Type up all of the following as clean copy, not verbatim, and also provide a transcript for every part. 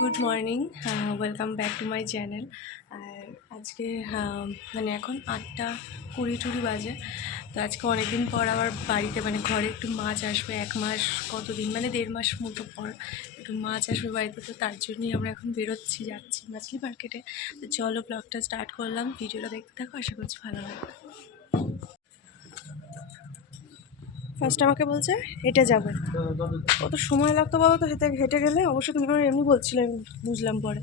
Good morning, welcome back to my channel. আর আজকে মানে এখন 8:20 বাজে। তো আজকে অনেকদিন পর আবার বাড়িতে মানে ঘরে একটু মাছ আসবে। 1 মাস কতদিন মানে 1.5 মাস মতো পর একটু মাছ আসবে বাড়িতে। তো তার জন্যই আমরা এখন বেরোচ্ছি, যাচ্ছি মাছলি মার্কেটে। তো চলো ব্লগটা স্টার্ট করলাম, ভিডিওটা দেখতে থাকো, আশা করছি ভালো লাগবে। ফার্স্ট আমাকে বলছে হেঁটে যাবে, কত সময় লাগতো বলো তো হেঁটে হেঁটে গেলে। অবশ্য তুমি আমার এমনি বলছিলে, আমি বুঝলাম পরে।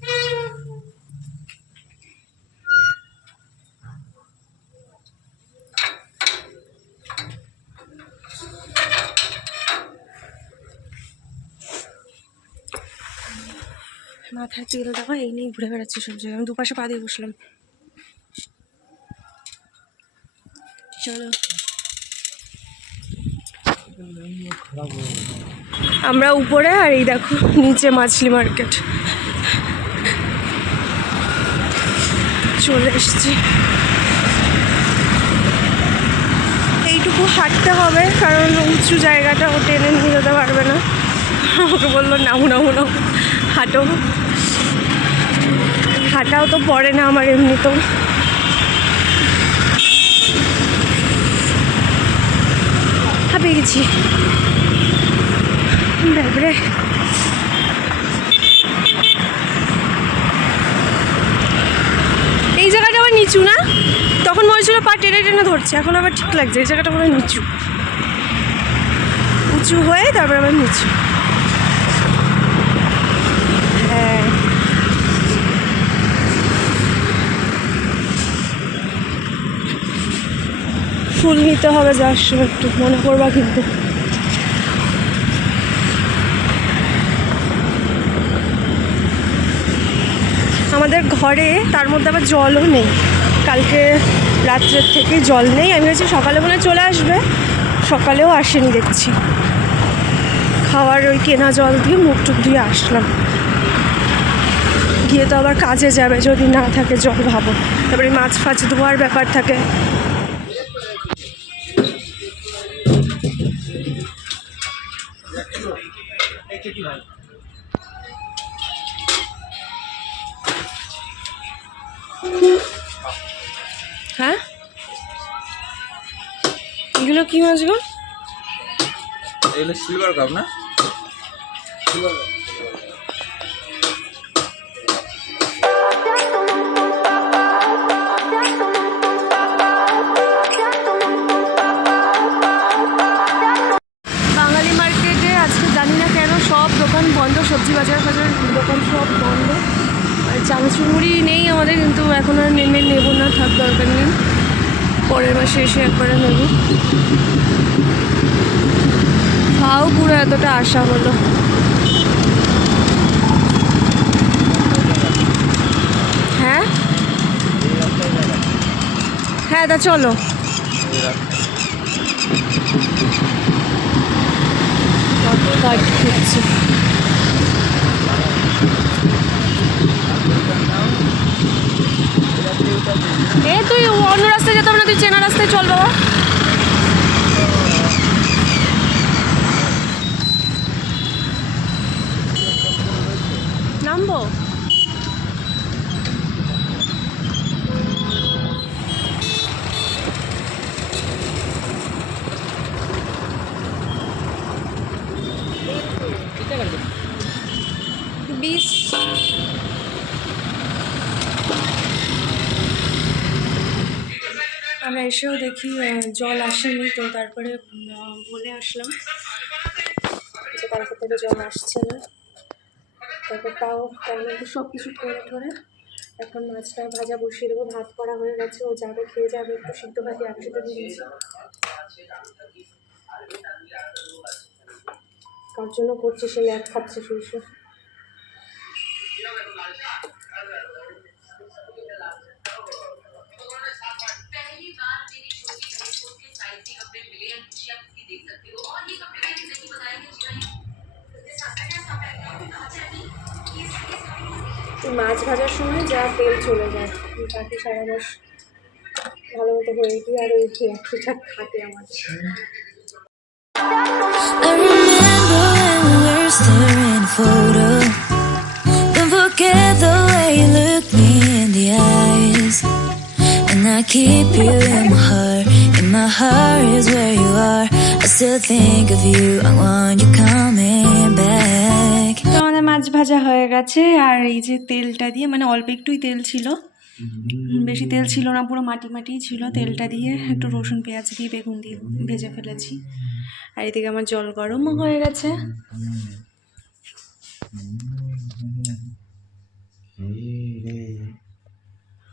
মাথায় তেল দেওয়া এই নিয়ে ঘুরে বেড়াচ্ছি সব জায়গায়। আমি দুপাশে পা দিয়ে বসলাম। চলো আমরা উপরে, আর এই দেখো নিচে মাছলি মার্কেট। চলে এসছি। এইটুকু হাঁটতে হবে কারণ উঁচু জায়গাটা ও টেনে নিয়ে যেতে পারবে না। আমাকে বললো নামু নামু নামু, হাঁটো। হাঁটাও তো পড়ে না আমার এমনিতেও। হাঁপিয়ে গেছি ব্যাপারে। এই জায়গাটা আবার নিচু না, তখন মনে ছিল পা টেনে টেনে ধরছে, এখন আবার ঠিক লাগছে। এই জায়গাটা পুরো নিচু, উঁচু হয়ে তারপর আবার নিচু। হ্যাঁ ফুল নিতে হবে যাওয়ার সময়, একটু মনে করবা কিন্তু। আমাদের ঘরে তার মধ্যে আবার জলও নেই, কালকে রাত্রের থেকে জল নেই। আমি ভেবেছি সকালে মনে চলে আসবে, সকালেও আসেনি দেখছি। খাওয়ার ওই কেনা জল দিয়ে মুখ টুক দিয়ে আসলাম। গিয়ে তো আবার কাজে যাবে যদি না থাকে জল, ভাবো। তারপরে মাছ ফাছ ধোয়ার ব্যাপার থাকে। হ্যাঁ এগুলো কি মাছ গো? এগুলো সিলভার কাপ না? Silver cup. বাঙালি মার্কেটে আজকে জানি না কেন সব দোকান বন্ধ, সবজি বাজার ফাজার দোকান সব বন্ধ। আর চানাচুর মুড়ি নেই আমাদের, কিন্তু এখন আর নেবো না, থাক দরকার নেই, পরের মাসে এসে একবারে নেব। তাও পুরো এতটা আশা হলো। হ্যাঁ হ্যাঁ তা চলো। এ তুই অন্য রাস্তায় যেতে হবে না, তুই চেনা রাস্তায় চল বাবা। নামবো বিশ। আমরা এসেও দেখি জল আসেনি, তো তারপরে বলে আসলাম যে কালকে থেকে জল আসছে না। তারপর তাও তার মধ্যে সব কিছু করে ঠরে এখন মাছটা ভাজা বসিয়ে দেবো। ভাত করা হয়ে গেছে, ও যাবে খেয়ে যাবে, একটু সিদ্ধ ভাতি একসাথে দিয়েছি। কার জন্য করছে সে ল্যাব খাচ্ছে শুয়ে। মাছ ভাজার সময় যা তেল চলে যায়, বাকি সারা মাস ভালো মতো হয়ে গিয়ে আর ওই ঠিকঠাক থাকে আমাদের। I remember when we were staring at a photo, then keep you in my heart. And my heart is where you are. I still think of you. I want you coming back. তো আমাদের মাছ ভাজা হয়ে গেছে, আর এই যে তেলটা দিয়ে, মানে অল্প একটুই তেল ছিল, বেশি তেল ছিল না, পুরো মাটি মাটিই ছিল। তেলটা দিয়ে একটু রসুন পেঁয়াজ দিয়ে বেগুন দিয়ে ভেজে ফেলেছি। আর এদিকে আমার জল গরমও হয়ে গেছে।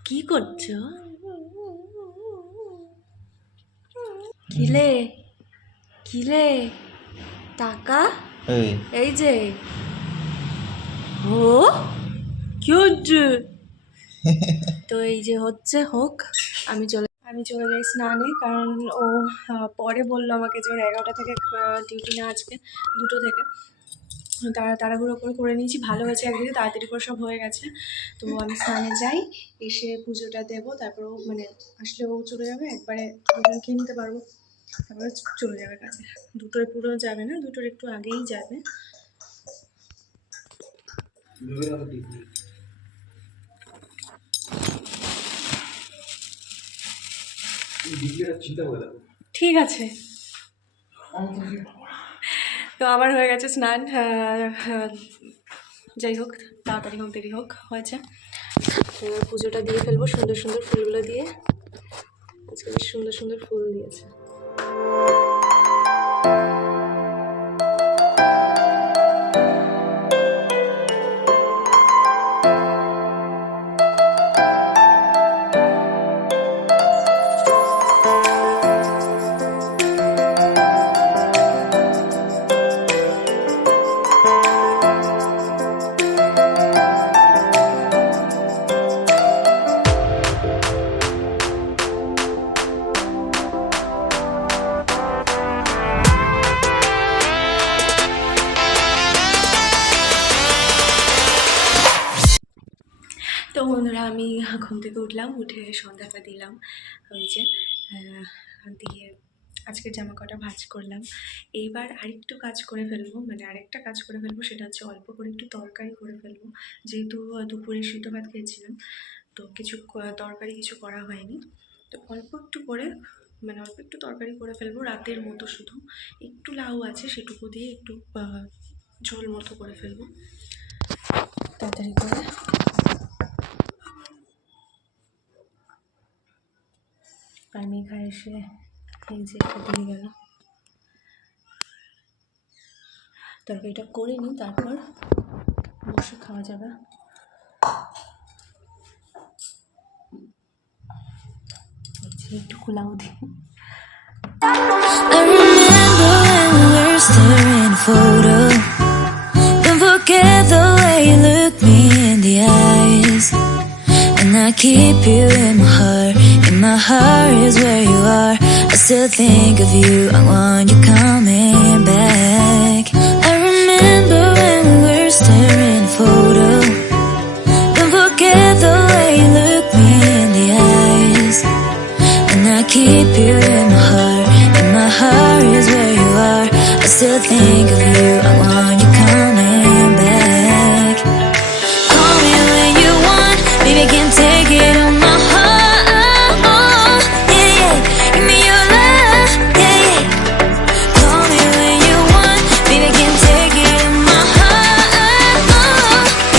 কি করছো? কিলে কিলে টাকা, এই যে ও কি হচ্ছে? তো এই যে হচ্ছে হোক, আমি চলে যাই স্নানে, কারণ ও পরে বললো আমাকে যে ওর 11টা থেকে ডিউটি না, আজকে 2টো থেকে। তাড়াহুড়ো করে নিয়েছি, ভালো হয়েছে, একদিকে তাড়াতাড়ি করে সব হয়ে গেছে। তো আমি স্নানে যাই, এসে পুজোটা দেবো, তারপর ও মানে আসলে ও চলে যাবে, একবারে দুজন খেয়ে নিতে পারবো, তারপরে চলে যাবে কাছে। 2টোর পুরো যাবে না, 2টোর একটু আগেই যাবে। ঠিক আছে। তো আমার হয়ে গেছে স্নান, যাই হোক, তাড়াতাড়ি হোক দেরি হোক হয়েছে। পুজোটা দিয়ে ফেলবো সুন্দর সুন্দর ফুলগুলো দিয়ে। আজকে বেশ সুন্দর সুন্দর ফুল দিয়েছে। তো বন্ধুরা, আমি ঘুম থেকে উঠলাম, উঠে সন্ধ্যাটা দিলাম, ওই যে দিয়ে আজকের জামা কটা ভাঁজ করলাম। এইবার আরেকটু কাজ করে ফেলবো, মানে আরেকটা কাজ করে ফেলবো, সেটা হচ্ছে অল্প করে একটু তরকারি করে ফেলবো। যেহেতু দুপুরে সিদ্ধ ভাত খেয়েছিলাম, তো কিছু তরকারি কিছু করা হয়নি, তো অল্প একটু করে, মানে অল্প একটু তরকারি করে ফেলবো রাতের মতো। শুধু একটু লাউ আছে, সেটুকু দিয়ে একটু ঝোল মতো করে ফেলবো তাড়াতাড়ি করে। আর মেঘা এসে এই যে দিয়ে গেল। তরকারিটা করে নিই, তারপর বসে খাওয়া যাবে। একটু খোলাও দিই। I remember when we were staring a photo. Don't forget the way you look me in the eyes. And I keep you in my heart. And my heart is where you are. I still think of you. I want you coming back. I remember when we were staring a photo. Don't forget the way you look me in the eyes. And I keep you in my heart. And my heart is where you are. I still think of you. I want you coming back. Call me when you want. Baby, can take it on my heart. Yeah, yeah. Give me your love. Yeah, yeah. Call me when you want. Baby, can take it on my heart.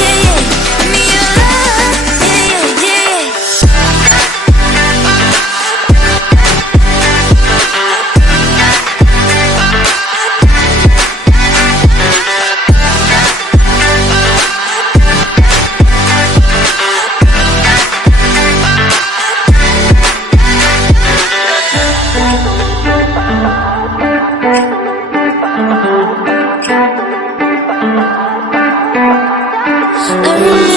Yeah, yeah. Give me your love. Yeah, yeah, yeah. I remember